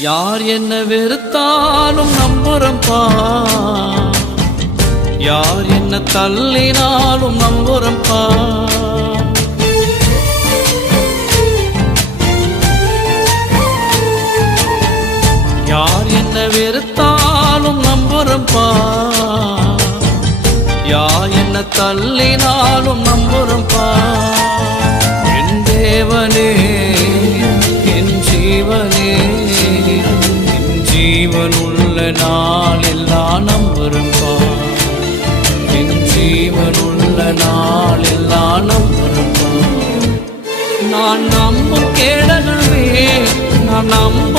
யார் என்ன வெறுத்தாலும் நம்புறம்பா, யார் என்ன தள்ளினாலும் நம்புறம்பா. யார் என்ன வெறுத்தாலும் நம்புறம்பா, யார் என்ன தள்ளினாலும் நம்புறம்பா. என் தேவனே என் ஜீவனே, என் ஜீவனுள்ள நாள் எல்லாம் நம்புறம்பா, என் ஜீவனுள்ள நாள் எல்லாம் நம்புறம்பா. நான் நம்பும் கேடனவே, நான் நம்ப